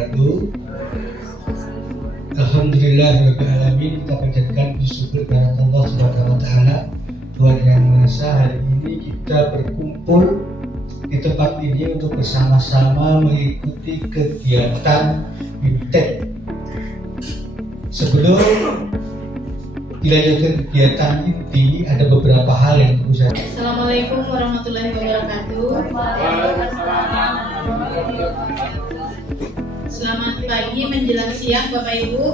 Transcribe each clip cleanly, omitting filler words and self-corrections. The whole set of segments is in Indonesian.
wabarakatuh. Alhamdulillahirrahmanirrahim. Kita panjatkan bersyukur kepada Allah Subhanahu wa Ta'ala, Tuhan Yang Maha Esa. Hari ini kita berkumpul di tempat ini untuk bersama-sama mengikuti kegiatan BIMTEK. Sebelum dilanjutkan kegiatan ini, ada beberapa hal yang perlu saya. Assalamualaikum warahmatullahi wabarakatuh. Selamat pagi menjelang siang Bapak Ibu.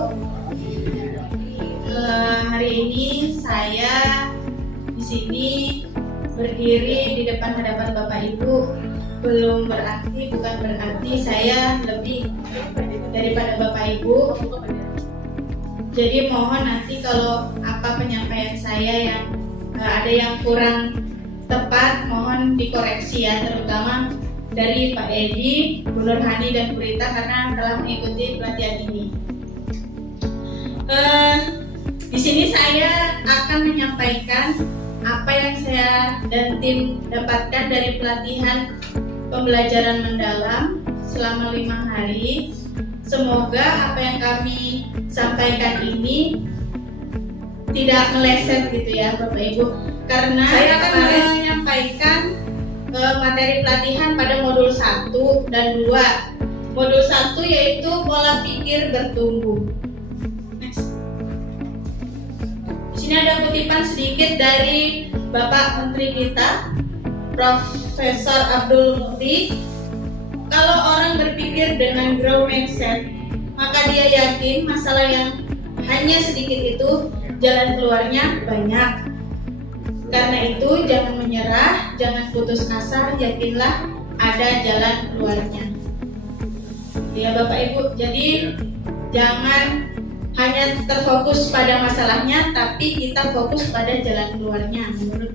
Hari ini saya di sini berdiri di depan hadapan Bapak Ibu bukan berarti saya lebih daripada Bapak Ibu. Jadi mohon nanti kalau apa penyampaian saya yang ada yang kurang tepat, mohon dikoreksi ya, terutama dari Pak Edi, Bu Nurhani dan Bu Rita karena telah mengikuti pelatihan ini. Di sini saya akan menyampaikan apa yang saya dan tim dapatkan dari pelatihan pembelajaran mendalam selama 5 hari. Semoga apa yang kami sampaikan ini tidak meleset gitu ya Bapak Ibu, karena saya akan menyampaikan materi pelatihan pada modul 1 dan 2. Modul 1 yaitu pola pikir bertumbuh. Next. Di sini ada kutipan sedikit dari Bapak Menteri kita, Profesor Abdul Mukti. Kalau orang berpikir dengan growth mindset, maka dia yakin masalah yang hanya sedikit itu jalan keluarnya banyak. Karena itu jangan menyerah, jangan putus asa, yakinlah ada jalan keluarnya. Ya Bapak Ibu, jadi jangan hanya terfokus pada masalahnya, tapi kita fokus pada jalan keluarnya menurut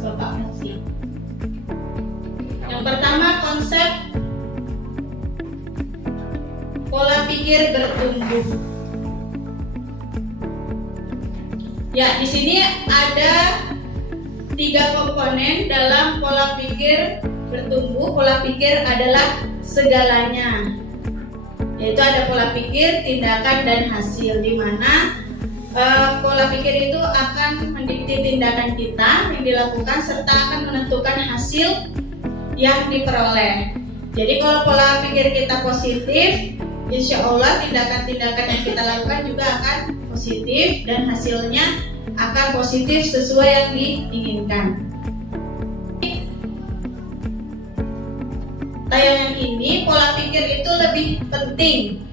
Bapak Mufti. Yang pertama, konsep pola pikir bertumbuh. Ya, di sini ada 3 komponen dalam pola pikir bertumbuh. Pola pikir adalah segalanya, yaitu ada pola pikir, tindakan, dan hasil, di mana pola pikir itu akan mendikte tindakan kita yang dilakukan serta akan menentukan hasil yang diperoleh. Jadi kalau pola pikir kita positif, insya Allah tindakan-tindakan yang kita lakukan juga akan positif dan hasilnya akan positif sesuai yang diinginkan. Tayangan ini, pola pikir itu lebih penting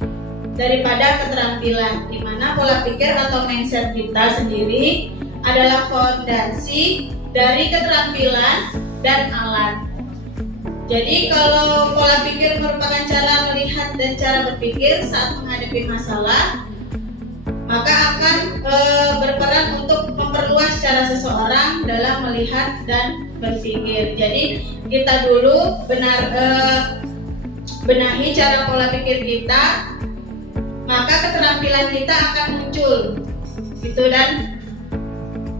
daripada keterampilan, di mana pola pikir atau mindset kita sendiri adalah fondasi dari keterampilan dan alat. Jadi kalau pola pikir merupakan cara melihat dan cara berpikir saat menghadapi masalah, maka akan berperan untuk memperluas cara seseorang dalam melihat dan berpikir. Jadi kita dulu benahi cara pola pikir kita, maka keterampilan kita akan muncul, gitu, dan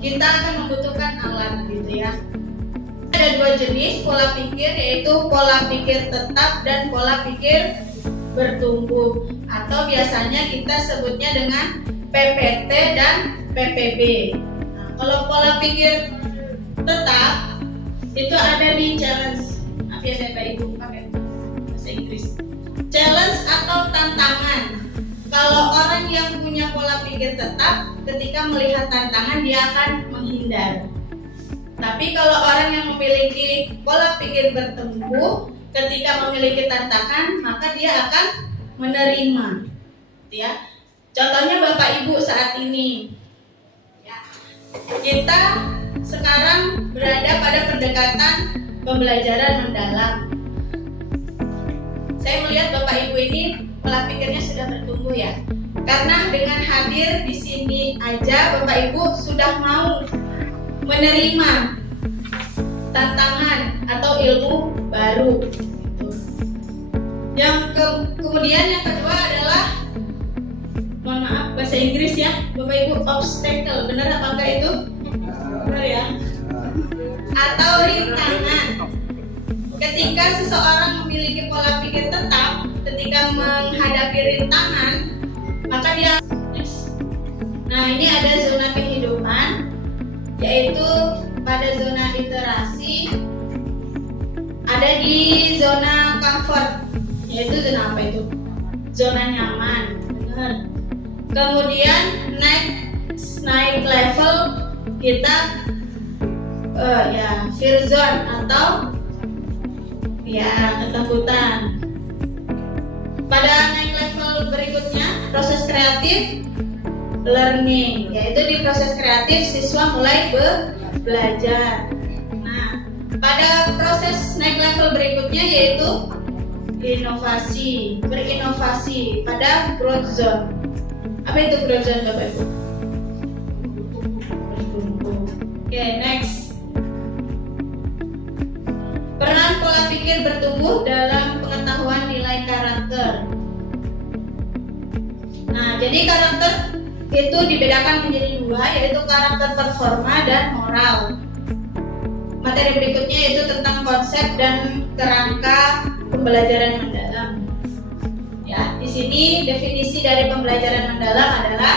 kita akan membutuhkan alat, gitu ya. Ada 2 jenis pola pikir, yaitu pola pikir tetap dan pola pikir bertumbuh, atau biasanya kita sebutnya dengan PPT dan PPB. Nah, kalau pola pikir tetap itu ada di challenge. Maaf ya Bapak Ibu, pakai bahasa Inggris. Challenge atau tantangan. Kalau orang yang punya pola pikir tetap, ketika melihat tantangan dia akan menghindar. Tapi kalau orang yang memiliki pola pikir bertumbuh, ketika memiliki tantangan, maka dia akan menerima. Ya. Contohnya Bapak Ibu saat ini. Ya. Kita sekarang berada pada pendekatan pembelajaran mendalam. Saya melihat Bapak Ibu ini pola pikirnya sudah bertumbuh ya. Karena dengan hadir di sini aja Bapak Ibu sudah mau menerima tantangan atau ilmu baru. Kemudian yang kedua adalah, mohon maaf bahasa Inggris ya Bapak Ibu, obstacle, benar apa enggak itu? Benar ya? Atau rintangan. Ketika seseorang memiliki pola pikir tetap, ketika menghadapi Nah, ini ada zona kehidupan, yaitu pada zona literasi ada di zona comfort, yaitu zona apa itu? Zona nyaman, benar. Kemudian naik level kita fear zone atau ketakutan. Pada naik level berikutnya proses kreatif learning, yaitu di proses kreatif siswa mulai belajar. Nah, pada proses naik level berikutnya yaitu berinovasi pada growth zone. Apa itu growth zone, Bapak Ibu? Oke, next. Peran pola pikir bertumbuh dalam pengetahuan nilai karakter. Nah, jadi karakter itu dibedakan menjadi dua, yaitu karakter performa dan moral. Materi berikutnya yaitu tentang konsep dan kerangka pembelajaran mendalam. Ya, di sini definisi dari pembelajaran mendalam adalah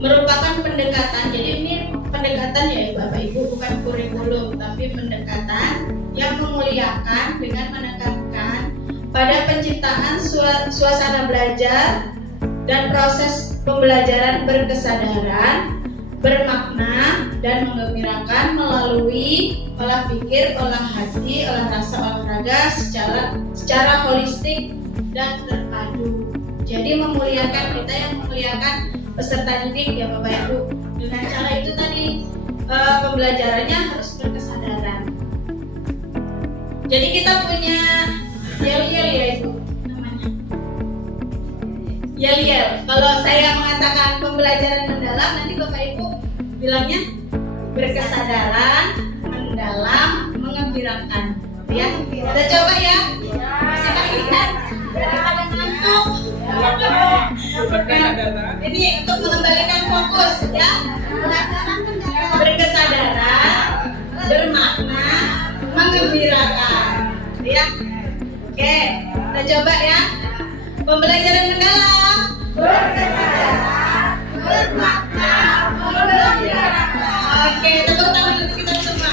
merupakan pendekatan. Jadi ini pendekatan ya Bapak Ibu, bukan kurikulum, tapi pendekatan yang memuliakan dengan menekankan pada penciptaan suasana belajar dan proses pembelajaran berkesadaran, bermakna, dan menggembirakan melalui olah pikir, olah hati, olah rasa, olahraga secara holistik dan terpadu. Jadi memuliakan, kita yang memuliakan peserta didik ya Bapak Ibu. Dengan cara itu tadi pembelajarannya harus berkesadaran. Jadi kita punya yel-yel ya Ibu namanya. Yel-yel. Kalau saya mengatakan pembelajaran mendalam, nanti Bapak Ibu bilangnya berkesadaran, mendalam, mengembirakan. Ya, kita coba ya. Masih ingat? Ada ngantuk. Ini untuk mengembalikan fokus ya. Berkesadaran, bermakna, mengembirakan. Ya. Oke, kita coba ya. Pembelajaran mendalam, berkesadaran, bermakna, mengembirakan. Oke, tepuk tangan untuk kita semua.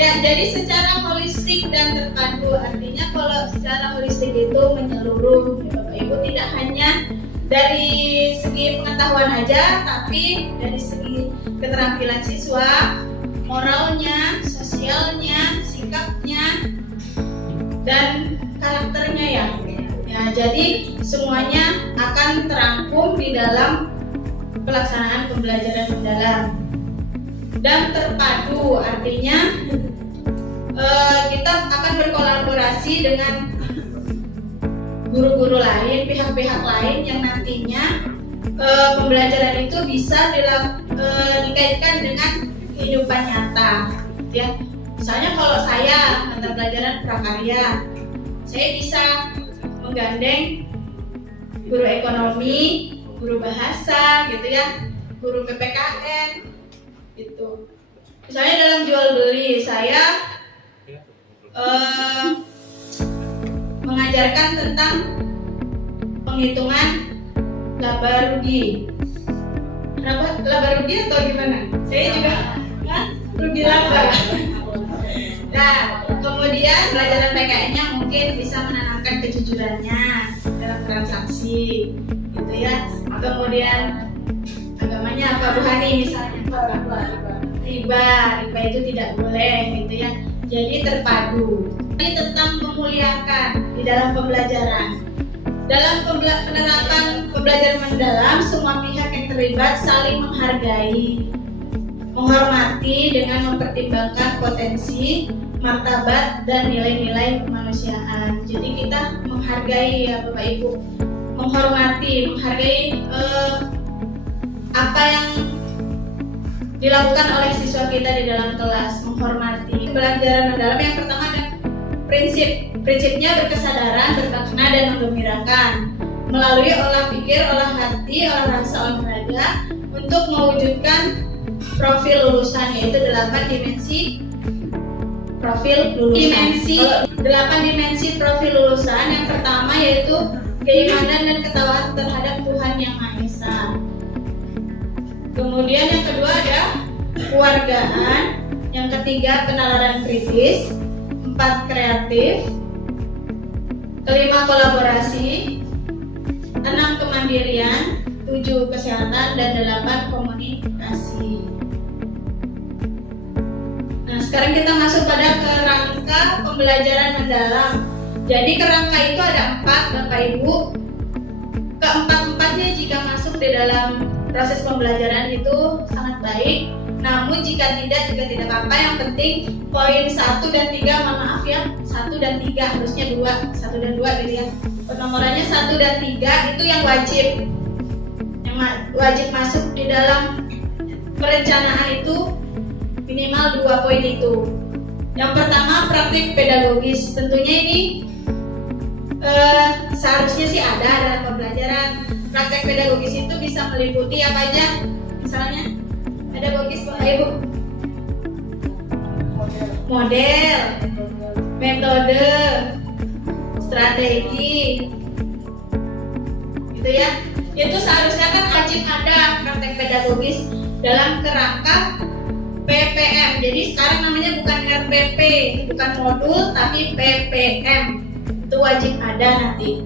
Ya, jadi secara holistik dan terpadu, artinya kalau secara holistik itu menyeluruh, ya Bapak Ibu, tidak hanya dari segi pengetahuan aja, tapi dari segi keterampilan siswa, moralnya, sosialnya, sikapnya, dan karakternya ya. Ya, jadi semuanya akan terangkum di dalam pelaksanaan pembelajaran mendalam dan terpadu, artinya kita akan berkolaborasi dengan guru-guru lain, pihak-pihak lain yang nantinya pembelajaran itu bisa dikaitkan dengan kehidupan nyata. Ya, misalnya kalau saya mata pelajaran prakarya, saya bisa menggandeng guru ekonomi, guru bahasa, gitu ya, guru PPKN, gitu. Misalnya dalam jual beli, saya mengajarkan tentang penghitungan laba rugi. Laba rugi atau gimana? Saya juga rugi laba. Nah, kemudian pelajaran PKN-nya mungkin bisa menanamkan kejujurannya dalam transaksi, gitu ya. Kemudian agamanya apa, Bu Hani misalnya? Riba itu tidak boleh, gitu ya. Jadi terpadu. Ini tentang memuliakan di dalam pembelajaran. Dalam penerapan pembelajaran mendalam, semua pihak yang terlibat saling menghargai, menghormati dengan mempertimbangkan potensi, martabat, dan nilai-nilai kemanusiaan. Jadi kita menghargai ya Bapak Ibu, menghargai apa yang dilakukan oleh siswa kita di dalam kelas, menghormati. Pembelajaran mendalam yang pertama ada prinsipnya berkesadaran, bermakna, dan menggembirakan melalui olah pikir, olah hati, olah rasa, olahraga untuk mewujudkan profil lulusan, yaitu 8 dimensi profil lulusan. 8 dimensi profil lulusan. Yang pertama yaitu keimanan dan ketakwaan terhadap Tuhan Yang Maha Esa. Kemudian yang kedua ada kewargaan, yang ketiga penalaran kritis, 4 kreatif, kelima kolaborasi, 6 kemandirian, 7 kesehatan, dan 8 komunikasi. Nah, sekarang kita masuk pada kerangka pembelajaran mendalam. Jadi kerangka itu ada 4, Bapak Ibu. Keempat-empatnya jika masuk di dalam proses pembelajaran itu sangat baik. Namun jika tidak juga tidak apa-apa. Yang penting poin 1 dan 3, mohon maaf ya, 1 dan 3 harusnya 2, 1 dan 2 gitu ya. Penomorannya 1 dan 3 itu yang wajib. Yang wajib masuk di dalam perencanaan itu minimal 2 poin itu. Yang pertama praktik pedagogis. Tentunya ini seharusnya sih ada dalam pembelajaran. Praktek pedagogis itu bisa meliputi apa aja? Misalnya pedagogis Bapak Ibu, model, metode, strategi, gitu ya. Itu seharusnya kan wajib ada praktek pedagogis dalam kerangka PPM. Jadi sekarang namanya bukan RPP, bukan modul, tapi PPM. Itu wajib ada nanti.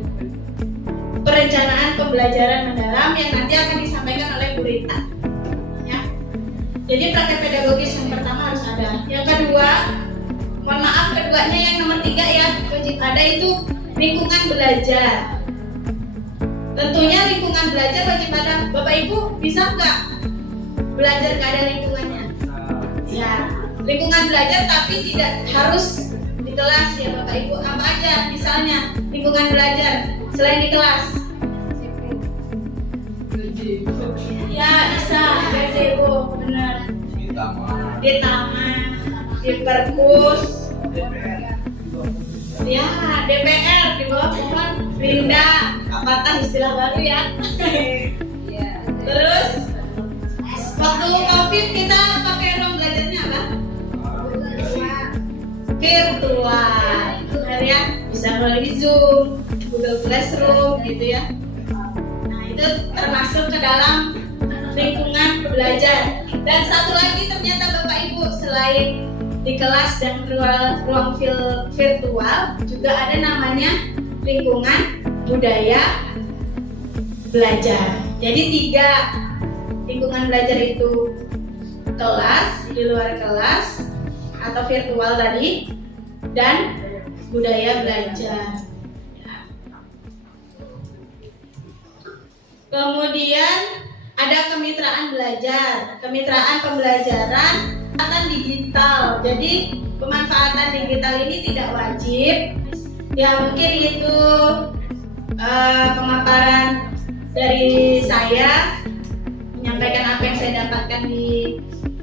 Perencanaan pembelajaran mendalam yang nanti akan disampaikan oleh Bu Rita. Ya. Jadi praktek pedagogis yang pertama harus ada. Yang kedua, mohon maaf keduanya yang nomor 3 ya, wajib ada itu lingkungan belajar. Tentunya lingkungan belajar wajib ada. Bapak Ibu bisa nggak belajar nggak ada lingkungannya? Ya, lingkungan belajar tapi tidak harus di kelas ya Bapak Ibu. Apa aja misalnya lingkungan belajar selain di kelas? Ya bisa, gazebo, benar. Di taman, di perpus, ya DPR di bawah pohon rinda, apatah istilah baru ya. Terus waktu COVID kita pakai ruang belajarnya apa? Virtual, benar ya? Bisa melalui Zoom, Google Classroom, gitu ya. Nah itu termasuk ke dalam lingkungan belajar. Dan satu lagi ternyata Bapak Ibu, selain di kelas dan ruang virtual, juga ada namanya lingkungan budaya belajar. Jadi 3 lingkungan belajar itu: kelas, di luar kelas atau virtual tadi, dan budaya belajar. Kemudian ada kemitraan belajar, kemitraan pembelajaran, pemanfaatan digital. Jadi pemanfaatan digital ini tidak wajib. Ya mungkin itu pemaparan dari saya, menyampaikan apa yang saya dapatkan di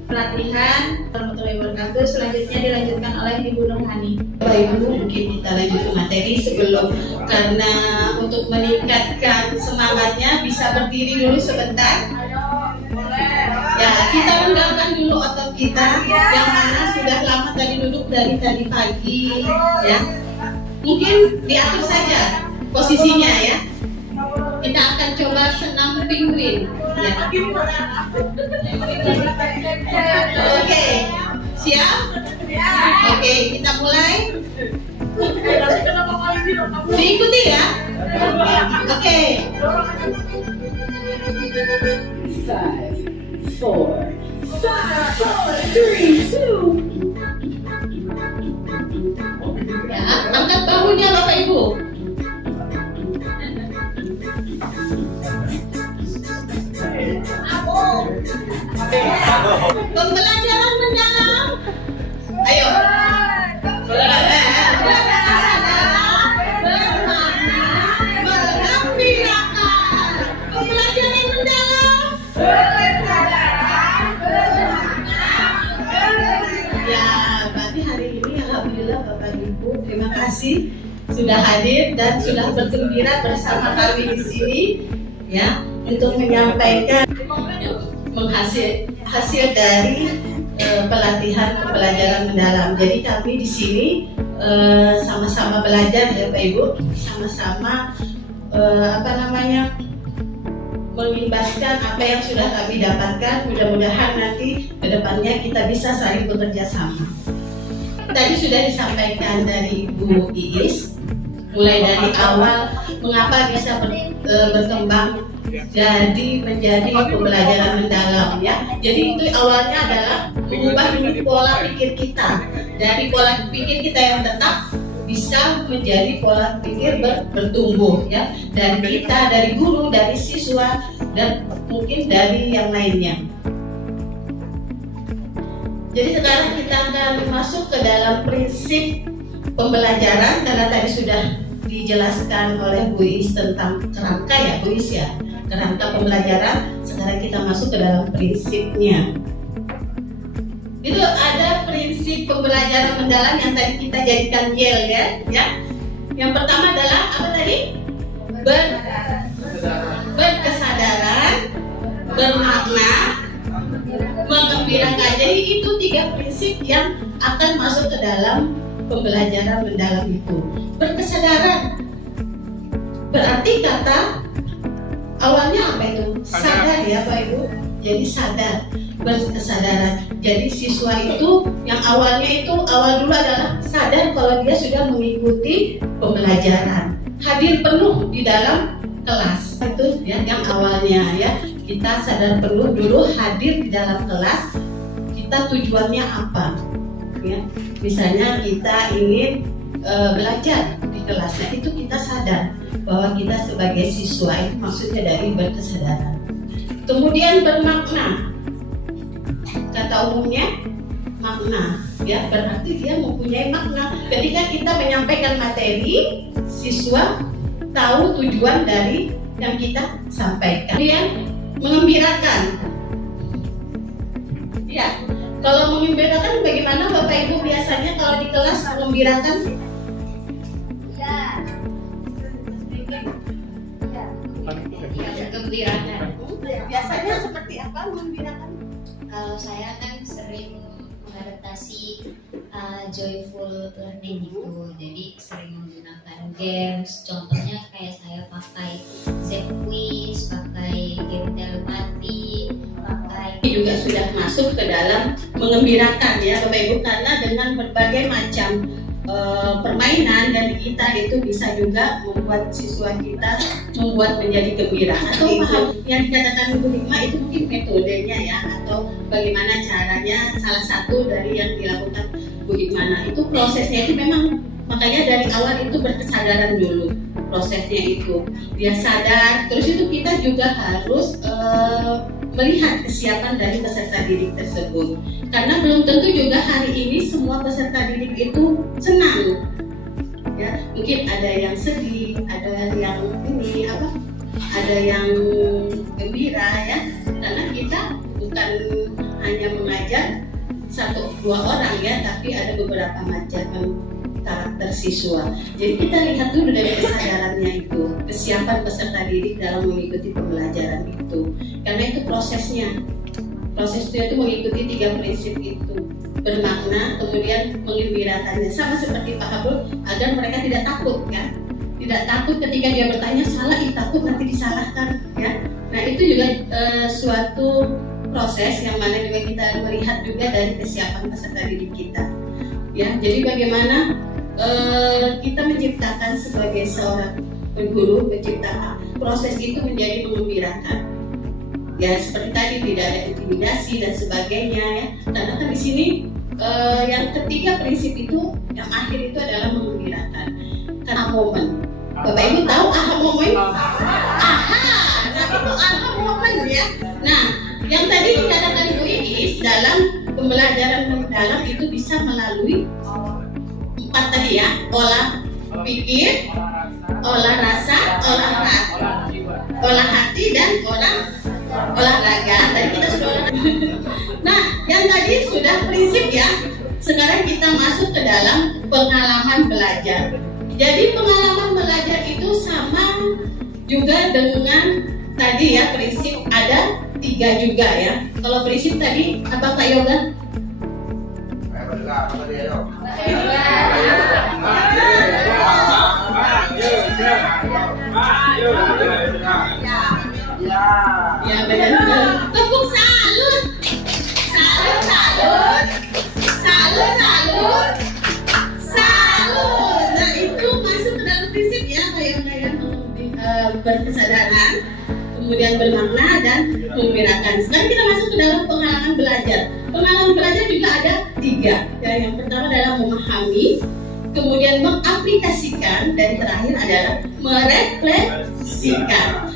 pelatihan. Warahmatullahi wabarakatuh. Selanjutnya dilanjutkan oleh Ibu Nurhani. Bapak Ibu, mungkin kita lanjut ke materi sebelum, karena untuk meningkatkan semangatnya bisa berdiri dulu sebentar. Ya, kita rendahkan dulu otot kita yang mana sudah lama tadi duduk dari tadi pagi, ya. Mungkin diatur saja posisinya ya. Kita akan coba senam penguin. Ya. Oke, siap? Oke, kita mulai. Diikuti ya. Oke. 5, 4, 3, 2. Ya, angkat bahunya Bapak Ibu. Pembelajaran mendalam. Ayo. Mengembirakan. Pembelajaran mendalam. Ya, berarti hari ini alhamdulillah Bapak Ibu, terima kasih sudah hadir dan sudah bergembira bersama kami di sini, ya, untuk menyampaikan hasil dari pelatihan pembelajaran mendalam. Jadi kami di sini sama-sama belajar ya Pak Ibu, sama-sama mengimbaskan apa yang sudah kami dapatkan. Mudah-mudahan nanti ke depannya kita bisa saling bekerja sama. Tadi sudah disampaikan dari Bu Iis, mulai dari awal mengapa bisa berkembang menjadi pembelajaran mendalam ya. Jadi itu awalnya adalah mengubah pola pikir kita, dari pola pikir kita yang tetap bisa menjadi pola pikir bertumbuh ya, dari kita, dari guru, dari siswa, dan mungkin dari yang lainnya. Jadi sekarang kita akan masuk ke dalam prinsip pembelajaran, karena tadi sudah dijelaskan oleh Bu Is tentang kerangka ya Bu Is ya, kerangka pembelajaran. Sekarang kita masuk ke dalam prinsipnya. Itu ada prinsip pembelajaran mendalam yang tadi kita jadikan YEL ya. Yang pertama adalah apa tadi? Berkesadaran, bermakna, mengembirakan. Jadi itu 3 prinsip yang akan masuk ke dalam pembelajaran mendalam itu. Berkesadaran berarti kata awalnya apa itu? Sadar ya Pak Ibu. Jadi sadar, berkesadaran. Jadi siswa itu yang awal dulu adalah sadar kalau dia sudah mengikuti pembelajaran, hadir penuh di dalam kelas. Itu ya, yang awalnya ya, kita sadar penuh dulu, hadir di dalam kelas. Kita tujuannya apa? Ya, misalnya kita ingin belajar di kelas, nah itu kita sadar bahwa kita sebagai siswa itu maksudnya dari berkesadaran. Kemudian bermakna, kata umumnya makna ya, berarti dia mempunyai makna. Ketika kita menyampaikan materi, siswa tahu tujuan dari yang kita sampaikan. Kemudian mengembirakan ya, kalau mengembirakan bagaimana Bapak Ibu biasanya kalau di kelas mengembirakan? Gembirakan. Biasanya seperti apa mengembirakan? Kalau saya kan sering mengadaptasi joyful learning gitu, jadi sering menggunakan games. Contohnya kayak saya pakai Zquiz, pakai game telepati, pakai juga sudah masuk ke dalam mengembirakan ya Bapak Ibu, karena dengan berbagai macam permainan dan digital itu bisa juga membuat siswa kita membuat menjadi gembira. Atau paham yang dikatakan Bu Hikmah itu mungkin metodenya ya, atau bagaimana caranya, salah satu dari yang dilakukan Bu Hikmah. Nah itu prosesnya itu memang, makanya dari awal itu berkesadaran dulu prosesnya itu. Dia sadar, terus itu kita juga harus melihat kesiapan dari peserta didik tersebut, karena belum tentu juga hari ini semua peserta didik itu senang ya, mungkin ada yang sedih, ada yang ada yang gembira ya, karena kita bukan hanya mengajar 1-2 orang ya, tapi ada beberapa macam karakter siswa. Jadi kita lihat dulu dari kesadarannya itu, kesiapan peserta didik dalam mengikuti pembelajaran itu. Karena itu prosesnya itu mengikuti 3 prinsip itu, bermakna, kemudian mengembirakannya, sama seperti Pak Habul, agar mereka tidak takut kan, tidak takut ketika dia bertanya salah, takut nanti disalahkan ya. Nah itu juga suatu proses yang mana juga kita melihat juga dari kesiapan peserta didik kita ya. Jadi bagaimana kita menciptakan sebagai seorang guru, menciptakan proses itu menjadi mengembirakan ya, seperti tadi tidak ada intimidasi dan sebagainya ya. Karena kan di sini yang ketiga prinsip itu, yang akhir itu adalah mengembirakan. Karena momen, Bapak Ibu tahu aha momen? Nah itu aha momen ya. Nah yang tadi dikatakan Bu Iis dalam pembelajaran mendalam itu bisa melalui 4 tadi ya, olah pikir, olah rasa, olah hati, dan olahraga. Tadi kita sudah olahraga. Nah, yang tadi sudah prinsip ya. Sekarang kita masuk ke dalam pengalaman belajar. Jadi pengalaman belajar itu sama juga dengan tadi ya, prinsip ada 3 juga ya. Kalau prinsip tadi apa Kak Yoga? Ya, benar. Tepuk salut. Salut, salut. Salut, salut. Salut. Nah, itu masuk ke dalam prinsip ya, kayak berkesadaran, kemudian bermakna dan menggerakkan. Sekarang kita masuk ke dalam pengalaman belajar. Pengalaman belajar juga ada 3. Ya, yang pertama adalah memahami, kemudian mengaplikasikan, dan terakhir adalah merefleksikan.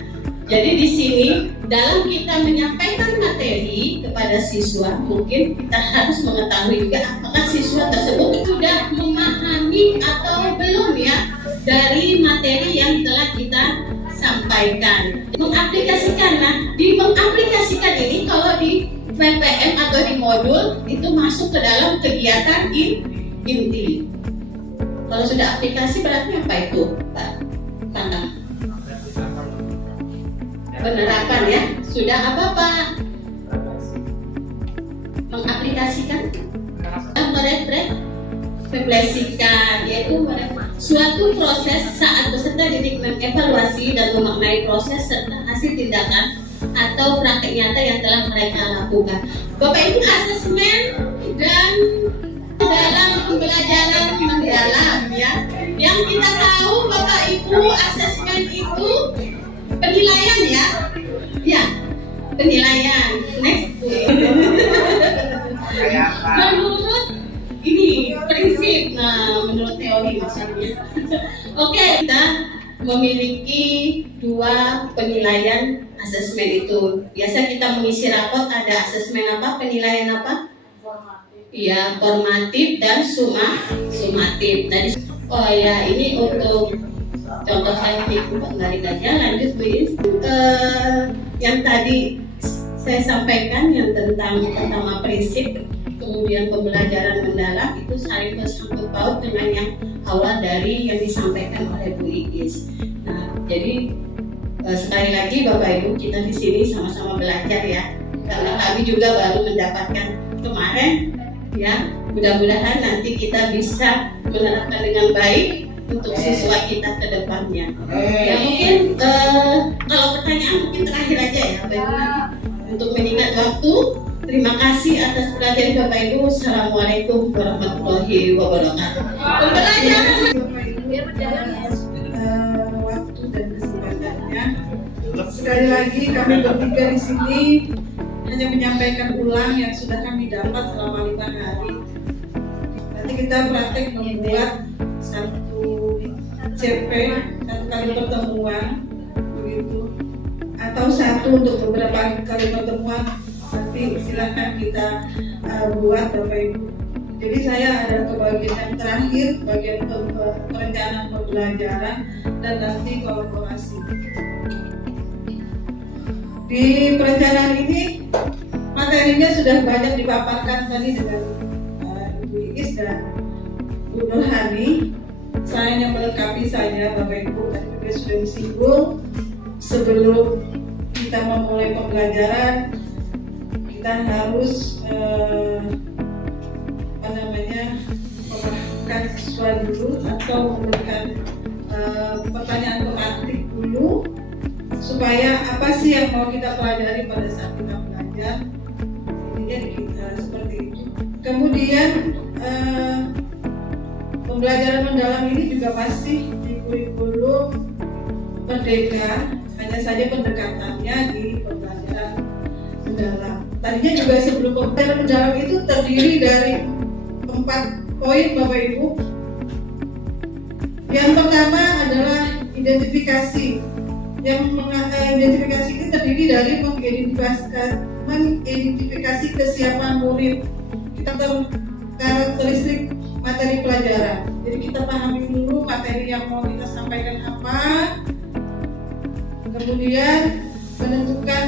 Jadi di sini dalam kita menyampaikan materi kepada siswa, mungkin kita harus mengetahui juga apakah siswa tersebut sudah memahami atau belum ya dari materi yang telah kita sampaikan. Mengaplikasikan, nah di mengaplikasikan ini kalau di PPM atau di modul itu masuk ke dalam kegiatan inti. Kalau sudah aplikasi berarti apa itu, Pak Tantang? Penerapan ya. Sudah apa, Pak? Mengaplikasikan? Merefleksikan, yaitu suatu proses saat peserta didik mengevaluasi dan memaknai proses serta hasil tindakan atau praktek nyata yang telah mereka lakukan. Bapak Ibu, asesmen dan dalam pembelajaran mendalam ya. Yang kita tahu Bapak Ibu, asesmen itu penilaian ya. Ya, penilaian. Next. Menurut ini prinsip, nah menurut teori maksudnya. Oke, kita memiliki 2 penilaian asesmen itu. Biasa kita mengisi rapot ada asesmen apa? Penilaian apa? Iya, formatif dan sumatif. Tadi, oh ya, ini untuk contoh teknik nggak dikaji. Lanjut, please. Yang tadi saya sampaikan yang tentang pertama prinsip, kemudian pembelajaran mendalam itu saling bersangkut paut dengan yang awal dari yang disampaikan oleh Bu Iis. Nah, jadi sekali lagi Bapak Ibu, kita di sini sama-sama belajar ya, karena kami juga baru mendapatkan kemarin ya. Mudah-mudahan nanti kita bisa menerapkan dengan baik untuk siswa kita ke depannya. Ya mungkin kalau pertanyaan mungkin terakhir aja ya Bapak Ibu, untuk meningkat waktu. Terima kasih atas perhatian Bapak Ibu. Assalamualaikum warahmatullahi wabarakatuh. Waktu dan kesempatannya. Sekali lagi kami bertiga di sini hanya menyampaikan ulang yang sudah kami dapat selama 5 hari. Nanti kita praktek membuat satu CP, satu kali pertemuan, begitu, atau satu untuk beberapa kali pertemuan. Nanti silakan kita buat Bapak Ibu. Jadi saya ada ke bagian yang terakhir, bagian perencanaan pembelajaran dan nanti kolaborasi. Di perencanaan ini materinya sudah banyak dipaparkan tadi dengan Ibu Iis dan Bu Nurhani. Saya hanya melengkapi saja Bapak Ibu, tadi juga sudah disinggung. Sebelum kita memulai pembelajaran, kita harus memahami siswa dulu atau memberikan pertanyaan pematik dulu supaya apa sih yang mau kita pelajari pada saat kita belajar. Intinya kita seperti itu. Kemudian pembelajaran mendalam ini juga masih di kurikulum Merdeka, hanya saja pendekatannya di pembelajaran mendalam. Tadinya juga sebelum pembelajaran mendalam itu terdiri dari 4 poin Bapak Ibu. Yang pertama adalah identifikasi. Yang identifikasi ini terdiri dari mengidentifikasi kesiapan murid. Kita karakteristik materi pelajaran. Jadi kita pahami dulu materi yang mau kita sampaikan apa. Kemudian menentukan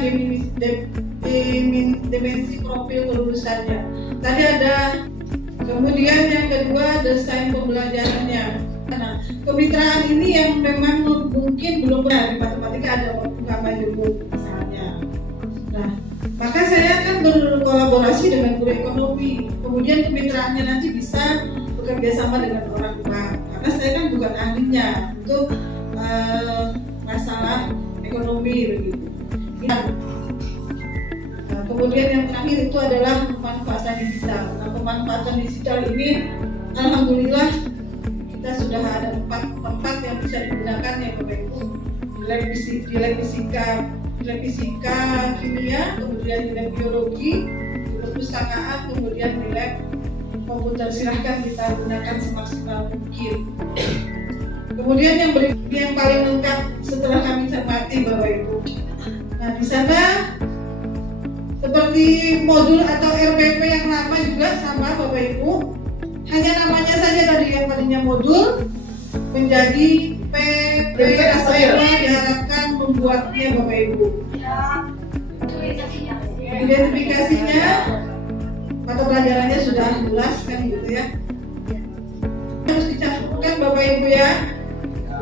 dimensi profil kelulusannya. Tadi ada. Kemudian yang kedua, desain pembelajarannya. Nah, kemitraan ini yang memang mungkin belum pernah di matematika ada penggabungan jumlah misalnya. Nah, maka saya akan berkolaborasi dengan guru ekonomi. Kemudian kemitraannya nanti bisa bekerja sama dengan orang tua. Karena saya kan bukan ahlinya untuk masalah ekonomi begitu. Kemudian yang terakhir itu adalah pemanfaatan digital. Nah, pemanfaatan digital ini alhamdulillah kita sudah ada 4 tempat yang bisa digunakan ya Bapak Ibu. Di lab fisika, kimia, kemudian di lab biologi, di perpustakaan, kemudian di lab komputer. Silahkan kita gunakan semaksimal mungkin. Kemudian yang paling lengkap setelah kami cermati Bapak Ibu. Nah, di sana seperti modul atau RPP yang lama juga sama Bapak Ibu, hanya namanya saja dari yang tadinya modul menjadi PPSM diharapkan membuatnya Bapak Ibu. Identifikasinya mata pelajarannya sudah jelas kan gitu ya. Harus dicatatkan Bapak Ibu ya.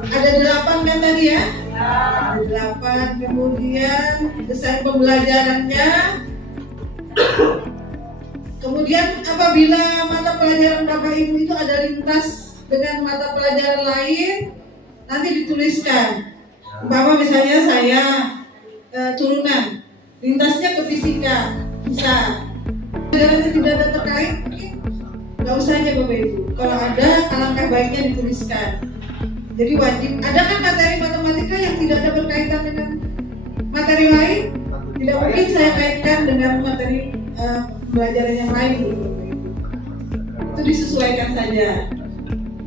Ada 8 kan tadi ya? Ada 8. Kemudian desain pembelajarannya. Kemudian apabila mata pelajaran Bapak Ibu itu ada lintas dengan mata pelajaran lain, nanti dituliskan. Umpama misalnya saya turunan, lintasnya ke fisika, bisa. Pelajarannya tidak ada terkait, mungkin nggak usah aja Bapak Ibu. Kalau ada, alangkah baiknya dituliskan. Jadi wajib. Ada kan materi matematika yang tidak ada berkaitan dengan materi lain? Tidak mungkin saya kaitkan dengan materi pembelajaran yang lain gitu, Bapak Ibu. Itu disesuaikan saja.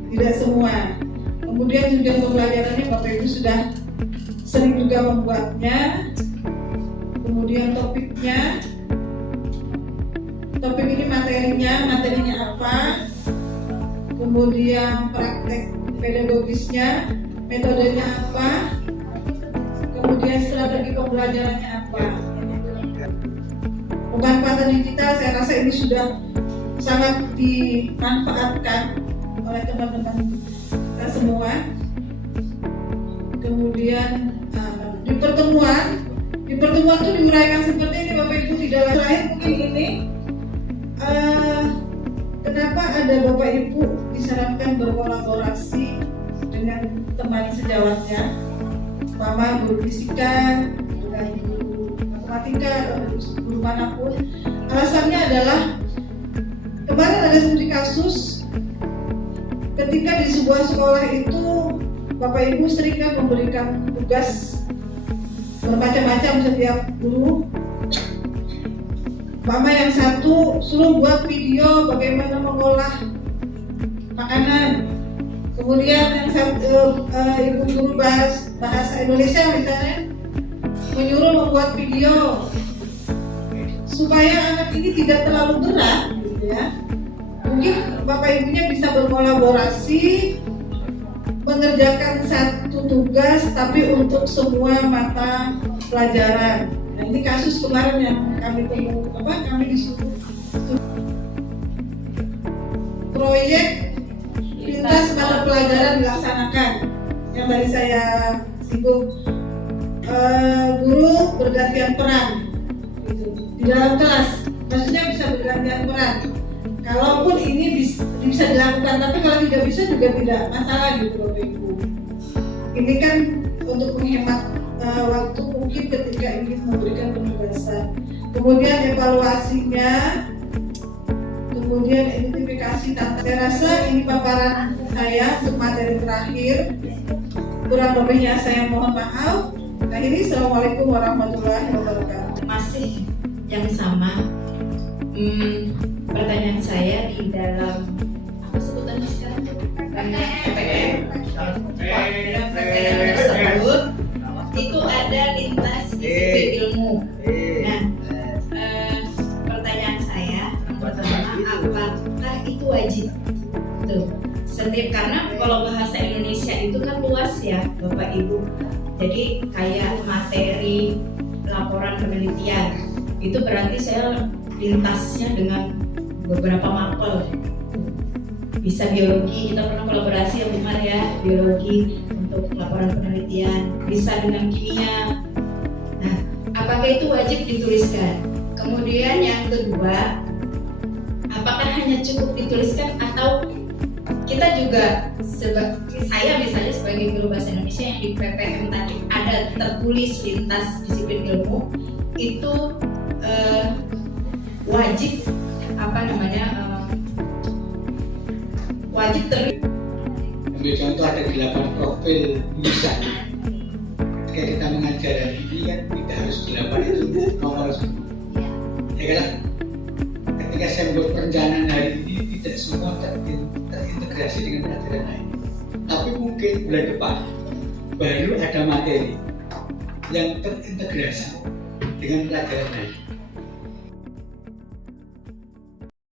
Tidak semua. Kemudian juga pembelajarannya Bapak Ibu sudah sering juga membuatnya. Kemudian topiknya. Topik ini materinya apa? Kemudian praktek pedagogisnya, metodenya apa? Kemudian strategi pembelajarannya apa? Pemanfaatan digital saya rasa ini sudah sangat dimanfaatkan oleh teman-teman kita semua. Kemudian di pertemuan itu diuraikan seperti ini Bapak Ibu. Di dalam lain mungkin ini kenapa ada Bapak Ibu disarankan berkolaborasi dengan teman sejawatnya, umpama guru fisika dengan guru matematika atau guru manapun. Alasannya adalah kemarin ada studi kasus ketika di sebuah sekolah itu Bapak Ibu seringnya memberikan tugas bermacam-macam setiap guru. Mama yang satu suruh buat video bagaimana mengolah makanan. Kemudian yang satu ibu guru bahasa Indonesia misalnya menyuruh membuat video supaya anak ini tidak terlalu berat, gitu ya. Mungkin Bapak Ibunya bisa berkolaborasi mengerjakan satu tugas tapi untuk semua mata pelajaran. Nah, ini kasus kemarin yang kami disuruh proyek lintas mata pelajaran dilaksanakan. Yang tadi saya singgung, guru bergantian peran gitu, di dalam kelas. Maksudnya bisa bergantian peran. Kalaupun ini bisa dilakukan, tapi kalau tidak bisa juga tidak masalah gitu Bapak Ibu. Ini kan untuk menghemat waktu mungkin ketika ingin memberikan penugasan. Kemudian evaluasinya, kemudian identifikasi tantangan. Saya rasa ini paparan saya untuk materi terakhir. Kurang lebihnya saya mohon maaf. Nah ini Assalamualaikum warahmatullahi wabarakatuh. Masih yang sama. Pertanyaan saya di dalam apa sebutannya sekarang? PPM tersebut itu ada lintas disiplin ilmu. Nah, pertanyaan saya pertama, apakah itu wajib? Tuh, karena kalau bahasa Indonesia itu kan luas ya, Bapak Ibu. Jadi kayak materi laporan penelitian itu berarti saya lintasnya dengan beberapa mapel. Bisa biologi, kita pernah kolaborasi ya Umar ya, biologi untuk laporan penelitian. Bisa dengan kimia. Nah, apakah itu wajib dituliskan? Kemudian yang kedua, apakah hanya cukup dituliskan atau kita juga saya misalnya sebagai guru bahasa Indonesia yang di PPM tadi ada tertulis lintas disiplin ilmu itu wajib wajib Ambil contoh ada 8 profil tulisan. Ketika kita mengajar hari ini kan tidak harus 8 itu nomor semua. Ya kan? Ketika saya membuat perencanaan hari ini tidak semua terintegrasi dengan pelajaran lain. Tapi mungkin bulan depan baru ada materi yang terintegrasi dengan pelajaran lain.